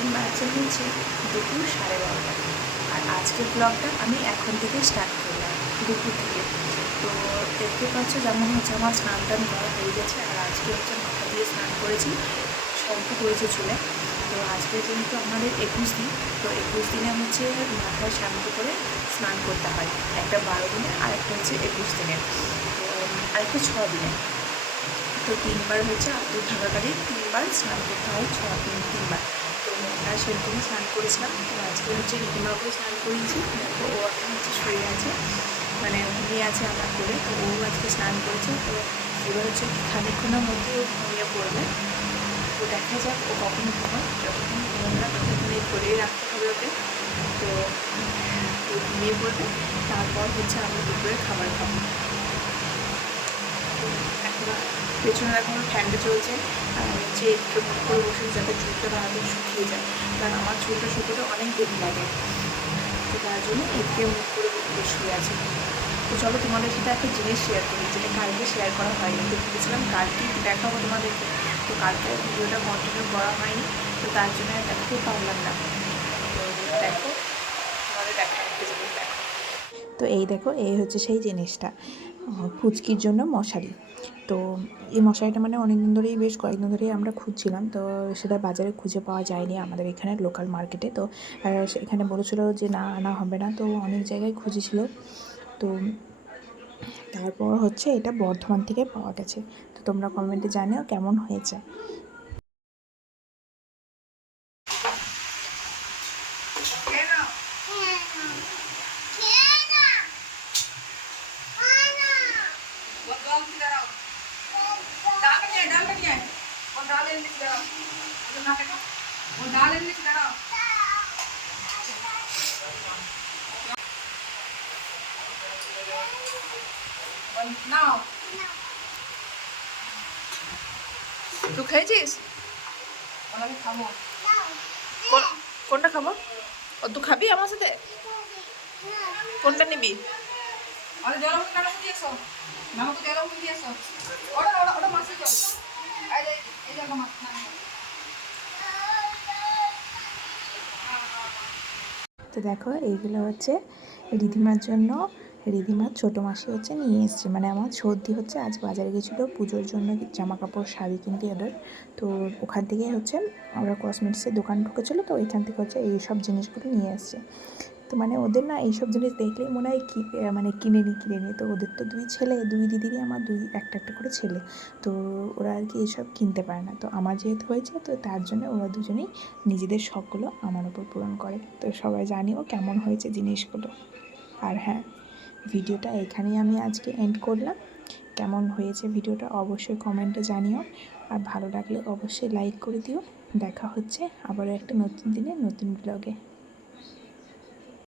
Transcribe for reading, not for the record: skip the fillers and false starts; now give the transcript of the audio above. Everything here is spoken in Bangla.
এখন বাজছে হচ্ছে দুপুর 12:30। আর আজকের ব্লগটা আমি এখন থেকে স্টার্ট করলাম, দুপুর থেকে। তো দেখতে পাচ্ছ যেমন হচ্ছে আমার স্নান টান করা হয়ে গেছে। আর আজকে হচ্ছে মাথা দিয়ে স্নান করেছি, শ্যাম্পু করেছে চুলে। তো আজকে যেহেতু আমাদের 21 দিন, তো 21 দিনে হচ্ছে মাথায় শ্যাম্পু করে স্নান করতে হয়, একটা 12 দিনে আর একটা হচ্ছে 21 দিনে, তো আরেকটা 6 দিনে। তো 3বার হচ্ছে আব্দুল থাকাকালীন 3বার স্নান করতে হয়, 3বার। তো আমরা সেরকমই স্নান করেছিলাম। তো আজকে হচ্ছে রীতিমাকেও স্নান করিয়েছি। দেখো ও এখন হচ্ছে শুয়ে আছে, মানে ঘুমিয়ে আছে আমার কোলে। তো ও আজকে স্নান করেছে। তো এবার হচ্ছে খানিকক্ষণের মধ্যে ও ঘুমিয়ে পড়বে। তো দেখা যাক ও কখনো ঘুমায়, যতক্ষণ ঘুমাবে না ততক্ষণ এই কোলেই রাখতে হবে ওকে। তো ও ঘুমিয়ে পড়বে, তারপর হচ্ছে আমরা দুপুরে খাবার খাবো। এখন পেছনে এখন ফ্যানটা চলছে, আর হচ্ছে একটু মুখ করে বসে যাতে চুলটা তাড়াতাড়ি শুকিয়ে যায়, কারণ আমার চুলটা শুকোতে অনেক দেরি লাগে। তো তার জন্য এদিকে মুখ করে বসে শুয়ে আছে। তো চলো তোমাদের সাথে একটা জিনিস শেয়ার করি, যেটা কালকে শেয়ার করা হয়নি। তো ভেবেছিলাম কালকেই দেখাবো তোমাদেরকে, তো কালকে ভিডিওটা কন্টিনিউ করা হয়নি, তো তার জন্য দেখাতে পারলাম না। তো দেখো, তোমাদের দেখা একটা জিনিস দেখো। তো এই দেখো, এই হচ্ছে সেই জিনিসটা, পুচকির জন্য মশারি। তো এই মশারিটা মানে অনেকদিন ধরেই, বেশ কয়েকদিন ধরেই আমরা খুঁজছিলাম। তো সেটা বাজারে খুঁজে পাওয়া যায়নি আমাদের এখানে লোকাল মার্কেটে। তো এখানে বলেছিল যে না, আনা হবে না। তো অনেক জায়গায় খুঁজেছিল। তো তারপর হচ্ছে এটা বর্ধমান থেকে পাওয়া গেছে। তো তোমরা কমেন্টে জানিও কেমন হয়েছে। তুই খেয়েছিস? খাবো। কোনটা খাবো? ও তুই খাবি আমার সাথে? কোনটা নিবি? তো দেখো, এইগুলো হচ্ছে রিধিমার জন্য। রিধিমার ছোটো মাসি হচ্ছে নিয়ে এসছে, মানে আমার সর্দি হচ্ছে আজ বাজারে গেছিলো পুজোর জন্য জামা কাপড় শাড়ি কিনতে ওদের। তো ওখান থেকে হচ্ছে ওরা কসমেটিক্সের দোকান ঢুকেছিলো, তো ওইখান থেকে হচ্ছে এইসব জিনিসগুলো নিয়ে এসছে। তো মানে ওদের না এইসব জিনিস দেখলেই মনে হয় কি মানে কিনে নিই। তো ওদের তো 2 ছেলে, 2 দিদিরই আমার একটা করে ছেলে। তো ওরা আর কি এইসব কিনতে পারে না। তো আমার যেহেতু হয়েছে, তো তার জন্য ওরা দুজনেই নিজেদের শখগুলো আমার ওপর পূরণ করে। তো সবাই জানিও কেমন হয়েছে জিনিসগুলো। আর হ্যাঁ, ভিডিওটা এখানেই আমি আজকে এন্ড করলাম। কেমন হয়েছে ভিডিওটা অবশ্যই কমেন্টে জানিও। আর ভালো লাগলে অবশ্যই লাইক করে দিও। দেখা হচ্ছে আবারও একটা নতুন দিনে নতুন ব্লগে।